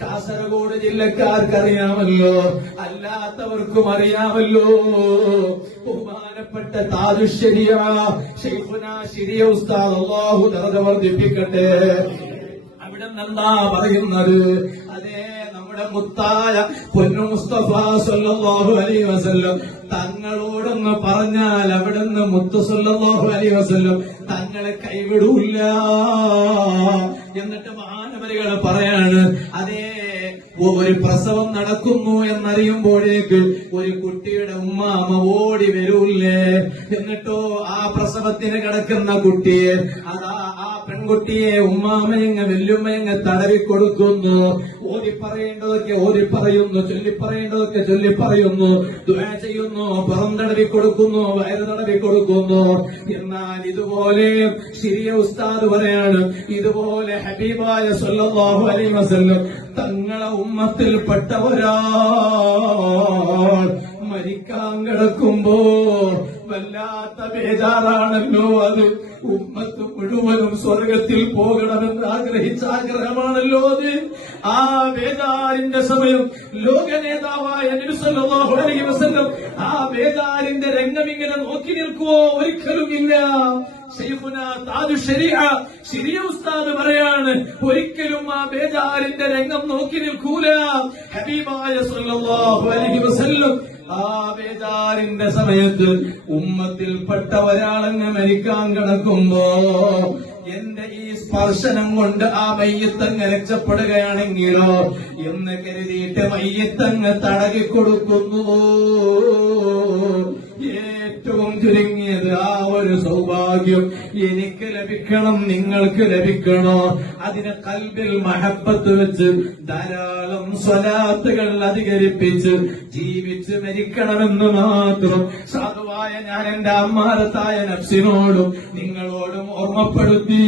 കാസർഗോഡ് ജില്ലക്കാർക്കറിയാമല്ലോ, അല്ലാത്തവർക്കും അറിയാമല്ലോ. ബഹുമാനപ്പെട്ട താജുശ്ശരിയ ശൈഖുനാ ശരിയ ഉസ്താദ് അല്ലാഹു ദറജ വർദ്ധിപ്പിക്കട്ടെ. അവിടെ എന്താ പറയുന്നത്? അതേ, നമ്മുടെ മുത്തായ പൊന്നു മുസ്തഫ സല്ലല്ലാഹു അലൈഹി വസല്ലം തങ്ങളോടൊന്ന് പറഞ്ഞാൽ അവിടുന്ന് മുത്തു സല്ലല്ലാഹു അലൈഹി വസല്ലം തങ്ങളെ കൈവിടൂല്ല. എന്നിട്ട് മഹാനവരികൾ പറയാണ്, അതേ, ഒരു പ്രസവം നടക്കുന്നു എന്നറിയുമ്പോഴേക്ക് ഒരു കുട്ടിയുടെ ഉമ്മാമ ഓടി വരൂല്ലേ? എന്നിട്ടോ ആ പ്രസവത്തിന് കിടക്കുന്ന കുട്ടിയെ, അതാ ആ പെൺകുട്ടിയെ ഉമ്മാമയങ്ങ് വല്യുമ്മയങ്ങ് തടവി കൊടുക്കുന്നു. ഓതിപ്പറയേണ്ടതൊക്കെ ഓതിപ്പറയുന്നു, ചൊല്ലിപ്പറയേണ്ടതൊക്കെ ചൊല്ലിപ്പറയുന്നു, ദുആ ചെയ്യുന്നു, പുറം തടവി കൊടുക്കുന്നു, വയറ് തടവി കൊടുക്കുന്നു. എന്നാൽ ഇതുപോലെ ശരിയ ഉസ്താദ് പറയാണ്, ഇതുപോലെ ഹബീബായ സല്ലല്ലാഹു അലൈഹി വസല്ലം തങ്ങളെ ഉമ്മത്തിൽപ്പെട്ട ഒരാൾ മരിക്കാൻ കിടക്കുമ്പോ വല്ലാത്ത ബേജാറാണല്ലോ അത്. ഉമ്മത്ത് മുഴുവനും സ്വർഗത്തിൽ പോകണമെന്ന് ആഗ്രഹിച്ച ആഗ്രഹമാണല്ലോ അത്. ആ ബേജാറിന്റെ സമയം ലോക നേതാവായ നബി സല്ലല്ലാഹു അലൈഹി വസല്ലം ആ ബേജാറിന്റെ രംഗം ഇങ്ങനെ നോക്കി നിൽക്കുവോ? ഒരിക്കലുമില്ല. ശൈഖുനാ താജുശ്ശരിയ ശരിയ ഉസ്താദ് പറയാണ്, ഒരിക്കലും ആ ബേജാറിന്റെ രംഗം നോക്കി നിൽക്കൂല. ഹബീബായ സല്ലല്ലാഹു അലൈഹി വസല്ലം ആ ബേജാറിന്റെ സമയത്ത് ഉമ്മത്തിൽപ്പെട്ട ഒരാളങ്ങ് മരിക്കാൻ കിടക്കുമ്പോ എന്റെ ഈ സ്പർശനം കൊണ്ട് ആ മയ്യത്തങ്ങ് രക്ഷപ്പെടുകയാണെങ്കിലോ എന്ന് കരുതിയിട്ട് മയ്യത്തങ്ങ് തടകിക്കൊടുക്കുന്നു. ഏറ്റവും ചുരുങ്ങിയത് ആ ഒരു സൗഭാഗ്യം എനിക്ക് ലഭിക്കണം, നിങ്ങൾക്ക് ലഭിക്കണോ? അതിന് കൽബിൽ മഹബത്ത് വെച്ച് ധാരാളം സ്വലാത്തുകൾ അധികരിപ്പിച്ച് ജീവിച്ച് മരിക്കണമെന്ന് മാത്രം സാധുവായ ഞാൻ എന്റെ അമ്മാരത്തായ നഫ്സിനോടും നിങ്ങളോടും ഓർമ്മപ്പെടുത്തി.